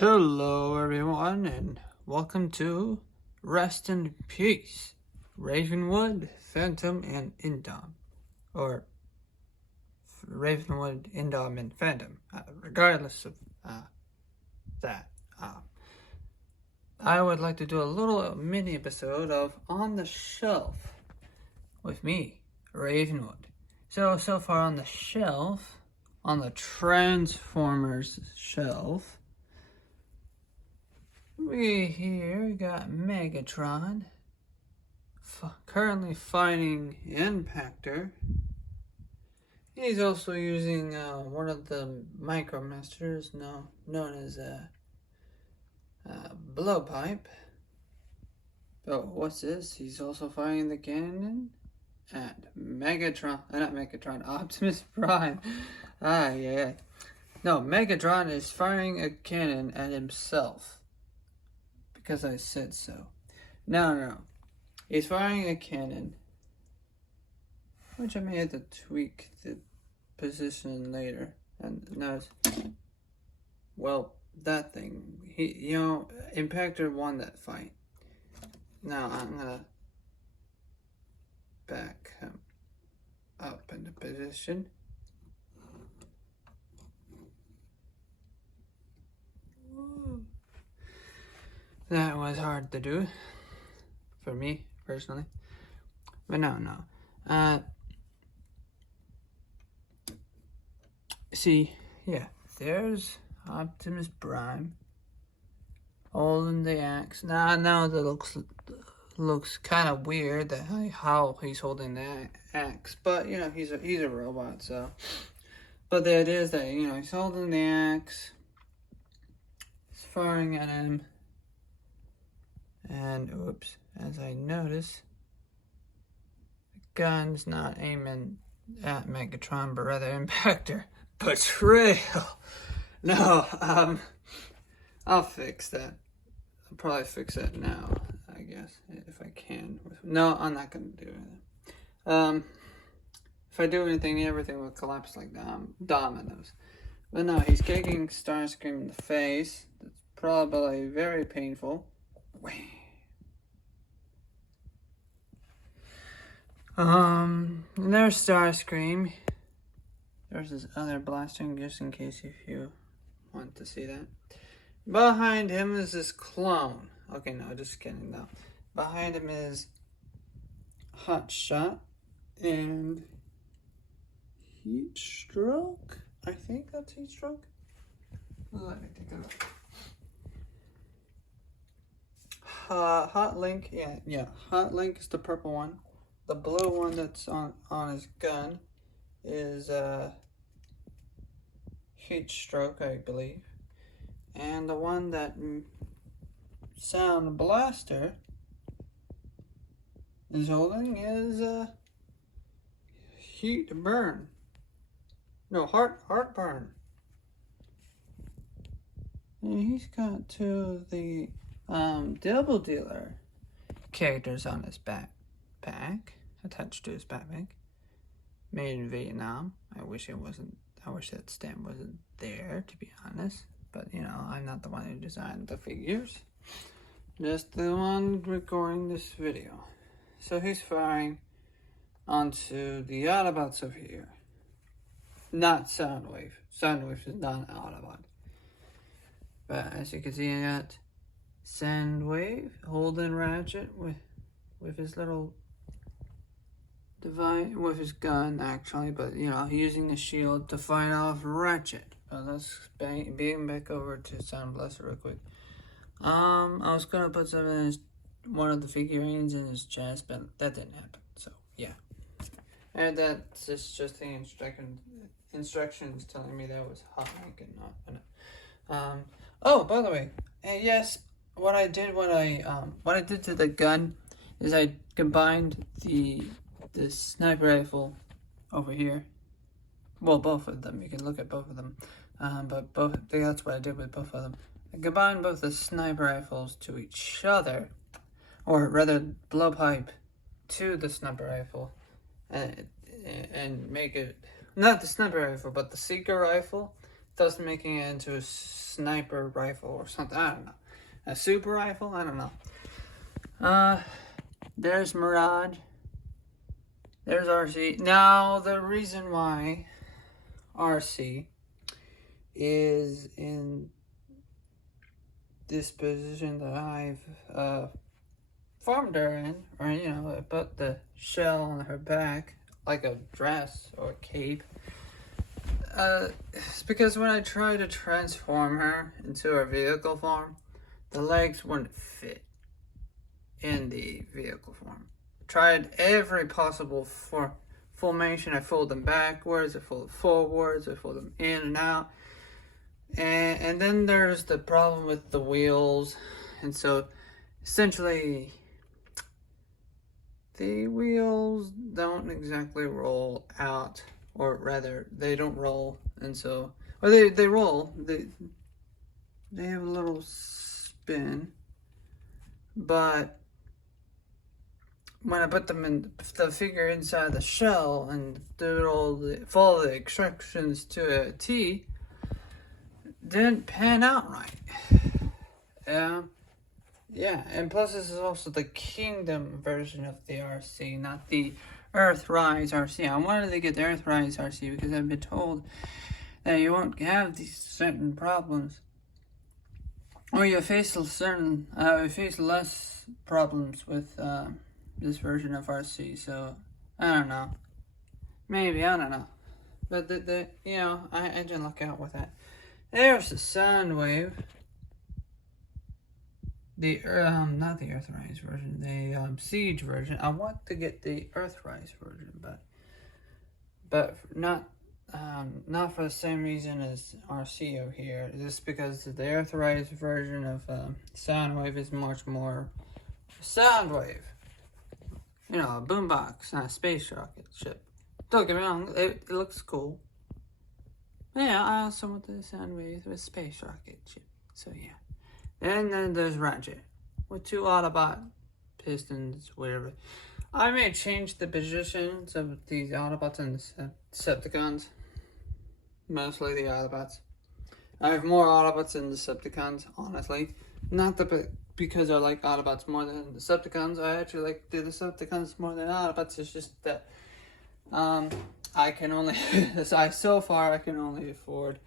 Hello everyone and welcome to Rest in Peace, Ravenwood, Phantom, and Indom. Or Ravenwood, Indom, and Phantom. Regardless of that. I would like to do a little mini episode of On the Shelf with me, Ravenwood. So far on the shelf, on the Transformers shelf, we got Megatron, currently fighting Impactor. He's also using one of the Micromasters known as Blowpipe. Oh, what's this? He's also firing the cannon at Optimus Prime. Yeah. No, Megatron is firing a cannon at himself. Because I said so. No. He's firing a cannon, which I may have to tweak the position later. And notice, well, that thing, Impactor won that fight. Now I'm gonna back him up into position. That was hard to do for me personally, but no. See, yeah, there's Optimus Prime holding the axe. Now that looks kind of weird that how he's holding the axe, but he's a robot, so. But the idea is that he's holding the axe, he's firing at him. And oops, as I notice, the gun's not aiming at Megatron, but rather Impactor. Betrayal! No, I'll fix that. I'll probably fix that now, I guess, if I can. No, I'm not gonna do anything. If I do anything, everything will collapse like dominoes. But no, he's kicking Starscream in the face. That's probably very painful. And there's Starscream. There's this other blaster, just in case if you want to see that. Behind him is this clone. Okay, no, just kidding, no. Behind him is Hotshot and Heatstroke. I think that's Heatstroke. Let me take a look. Hot Link, yeah. Hot Link is the purple one. The blue one that's on his gun is Heatstroke, I believe. And the one that Sound Blaster is holding is Heartburn. No, Heartburn. And he's got two of the Double Dealer characters on his backpack, attached to his backpack. Made in Vietnam. I wish that stamp wasn't there, to be honest. But I'm not the one who designed the figures. Just the one recording this video. So he's firing onto the Autobots over here. Not Soundwave. Soundwave is not an Autobot. But as you can see, I got Soundwave holding Ratchet with his little device, with his gun actually, but using the shield to fight off Ratchet. Let's beam back over to Sound Blaster real quick. I was gonna put some in one of the figurines in his chest, but that didn't happen. So yeah, and that's just the instructions telling me that was Hot Link and not. Oh, by the way, yes, what I did to the gun is I combined the sniper rifle over here. Well, both of them. You can look at both of them. But that's what I did with both of them. I combined both the sniper rifles to each other, or rather, blowpipe to the sniper rifle, and make it not the sniper rifle, but the seeker rifle, thus making it into a sniper rifle or something. I don't know. A super rifle? I don't know. There's Mirage. There's RC. Now, the reason why RC is in this position that I've formed her in, or I put the shell on her back like a dress or a cape. It's because when I tried to transform her into her vehicle form, the legs wouldn't fit in the vehicle form. Tried every possible formation. I fold them backwards, I fold them forwards, I fold them in and out. And then there's the problem with the wheels. And so essentially the wheels don't exactly roll out, or rather they don't roll, and so, or they roll, they have a little spin, but when I put them in the figure inside the shell and follow the instructions to a T, didn't pan out right. Yeah, and plus this is also the Kingdom version of the RC, not the Earthrise RC. I wanted to get the Earthrise RC because I've been told that you won't have these certain problems, or you face less problems with this version of RC. So I don't know, maybe, I don't know, but I didn't look out with that. There's the Soundwave. The not the Earthrise version, the Siege version. I want to get the Earthrise version, but not for the same reason as RC over here. Just because the Earthrise version of Soundwave is much more Soundwave. A boombox, not a space rocket ship. Don't get me wrong, it looks cool. But yeah, I also want the Soundwave with a space rocket ship. So yeah. And then there's Ratchet with 2 Autobot pistons, whatever. I may change the positions of these Autobots and the Decepticons. Mostly the Autobots. I have more Autobots than Decepticons, honestly. Not because I like Autobots more than Decepticons. I actually like the Decepticons more than Autobots. It's just that I can only so far I can only afford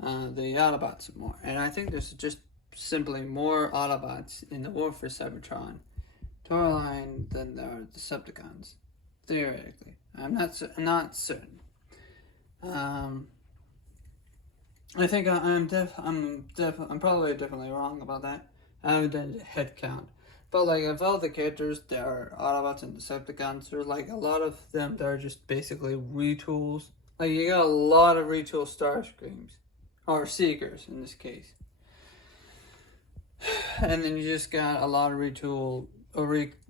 the Autobots more, and I think there's just simply more Autobots in the War for Cybertron toy line than there are Decepticons, theoretically. I'm not certain. I think I'm probably definitely wrong about that. I haven't done a head count, but like of all the characters, there are Autobots and Decepticons. There are like a lot of them that are just basically retools. Like you got a lot of retool Starscreams, or Seekers in this case. And then you just got a lot of retooled Wheeljacks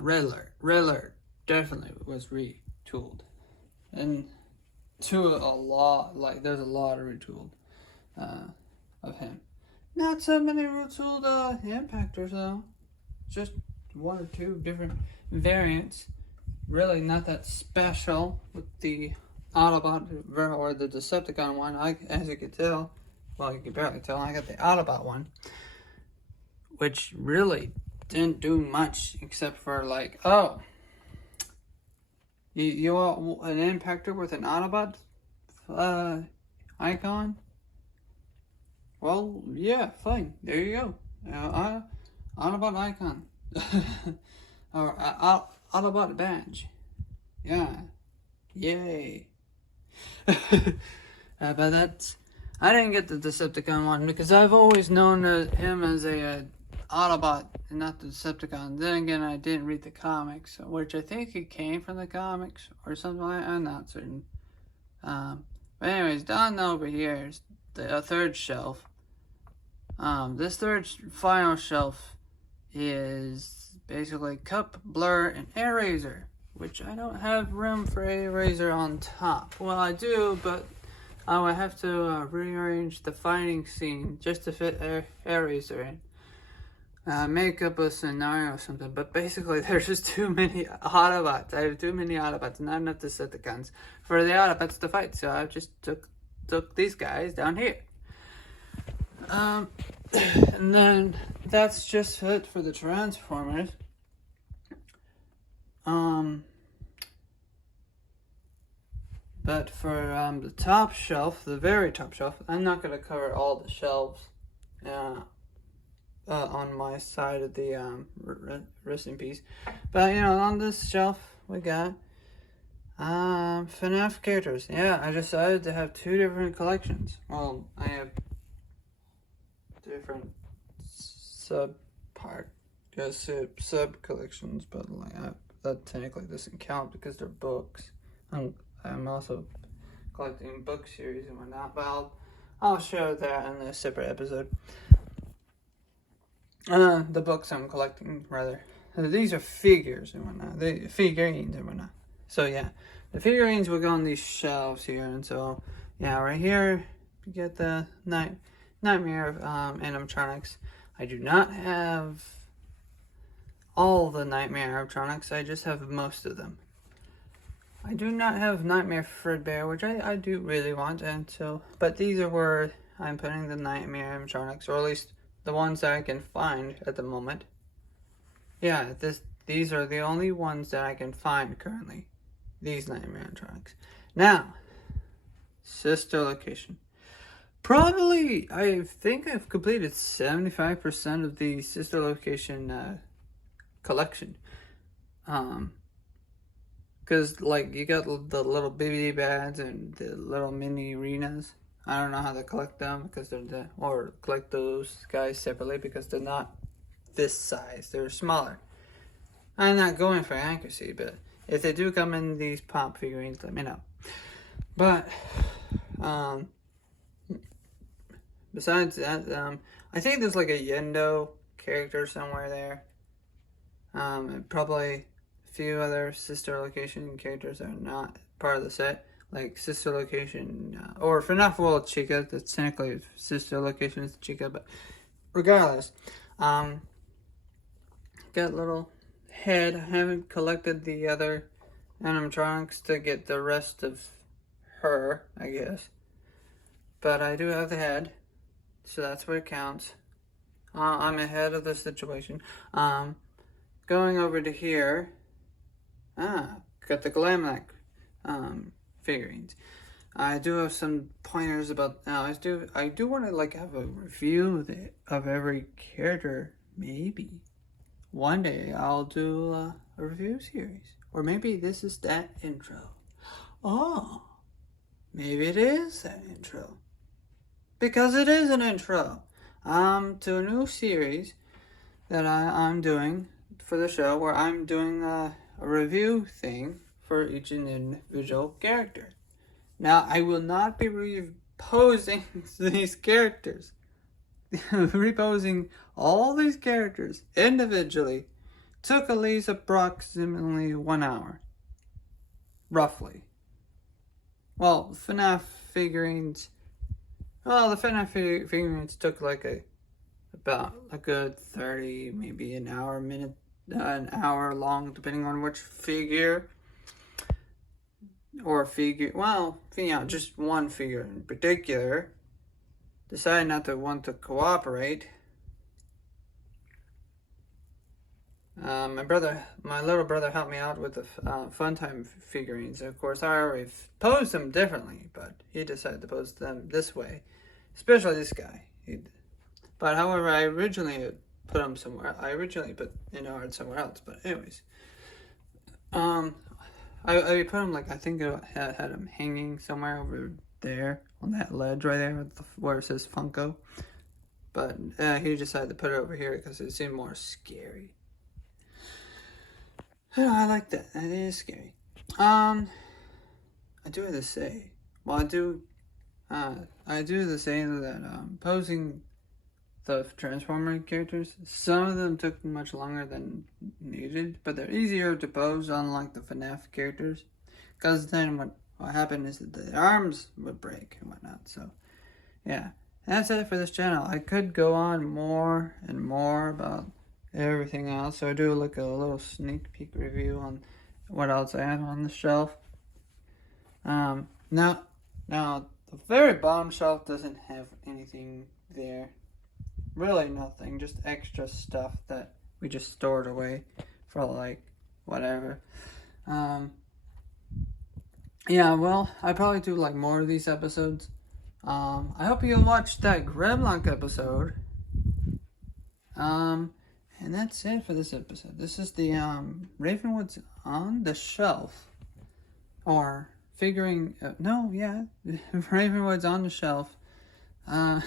/ Red Alert. Red Alert definitely was retooled. And there's a lot of retooled of him. Not so many retooled Impactors though. Just 1 or 2 different variants. Really not that special with the Autobot or the Decepticon one. As you can tell, well, you can barely tell, I got the Autobot one, which really didn't do much except for like, oh, you want an Impactor with an Autobot icon? Well, yeah, fine. There you go. Autobot icon. Or Autobot badge. Yeah. Yay. But that's... I didn't get the Decepticon one because I've always known him as a Autobot and not the Decepticon. Then again, I didn't read the comics, which I think it came from the comics or something like that. I'm not certain. But anyways, down over here is the third shelf. This final shelf is basically Cup, Blur, and Eraser, which I don't have room for Eraser on top. Well, I do, but I would have to rearrange the fighting scene just to fit Eraser in. make up a scenario or something, but basically there's just too many Autobots. I have too many Autobots, not enough Decepticons for the Autobots to fight, so I just took these guys down here. And then that's just it for the Transformers. But for the top shelf, the very top shelf, I'm not going to cover all the shelves on my side of the rest in peace. But, on this shelf, we got FNAF characters. Yeah, I decided to have two different collections. Well, I have different sub collections, but that technically doesn't count because they're books. I'm also collecting book series and whatnot, but I'll show that in a separate episode. The books I'm collecting, rather. These are figures and whatnot. Figurines and whatnot. So yeah, the figurines will go on these shelves here, and so yeah, right here you get the Nightmare animatronics. I do not have all the Nightmare animatronics. I just have most of them. I do not have Nightmare Fredbear, which I do really want, and so, but these are where I'm putting the Nightmare animatronics, or at least the ones that I can find at the moment. Yeah, these are the only ones that I can find currently. These Nightmare animatronics. Now, sister location. Probably, I think I've completed 75% of the sister location collection. Because, like, you got the little baby bads and the little mini arenas. I don't know how to collect them because or collect those guys separately because they're not this size. They're smaller. I'm not going for accuracy, but if they do come in these pop figurines, let me know. But, besides that, I think there's like a Yendo character somewhere there. And probably few other sister location characters are not part of the set, like sister location or FNAF World Chica. That's technically sister location is Chica, but regardless, got a little head. I haven't collected the other animatronics to get the rest of her, I guess, but I do have the head, so that's what counts. I'm ahead of the situation. Going over to here. Got the Glamlack figurines. I do have some pointers about. I do want to like have a review of every character. Maybe one day I'll do a review series, or maybe this is that intro. Oh, maybe it is that intro, because it is an intro. To a new series that I'm doing for the show, where I'm doing a review thing for each individual character. Now, I will not be reposing these characters. Reposing all these characters individually took at least approximately 1 hour. Roughly. Well, FNAF figurines... Well, the FNAF figurines took about a good 30, maybe an hour long, depending on which figure or figure. Well, just one figure in particular decided not to want to cooperate. My little brother helped me out with the Funtime figurines. Of course, I already posed them differently, but he decided to pose them this way, especially this guy. But however, I originally put them somewhere. I originally put art somewhere else, but anyways, I put them I think I had them hanging somewhere over there on that ledge right there where it says Funko. But he decided to put it over here because it seemed more scary. I like that. It is scary. I do have to say, I do have to say that posing the Transformer characters, some of them took much longer than needed, but they're easier to pose, unlike the FNAF characters, because then what happened is that the arms would break and whatnot. So yeah, And that's it for this channel. I could go on more and more about everything else. So I do like a little sneak peek review on what else I have on the shelf. Now the very bottom shelf doesn't have anything there. Really nothing, just extra stuff that we just stored away for like whatever. Yeah, well, I probably do like more of these episodes. I hope you watched that Grimlock episode. And that's it for this episode. This is the Ravenwood's on the shelf, or figuring Ravenwood's on the shelf. I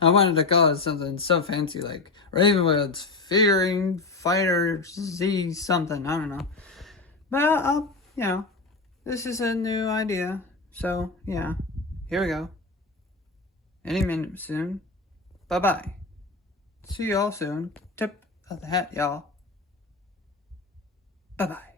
wanted to call it something so fancy like Ravenwood's Figuring Fighter Z something. I don't know, but I'll this is a new idea. So yeah, here we go. Any minute soon. Bye bye. See y'all soon. Tip of the hat, y'all. Bye bye.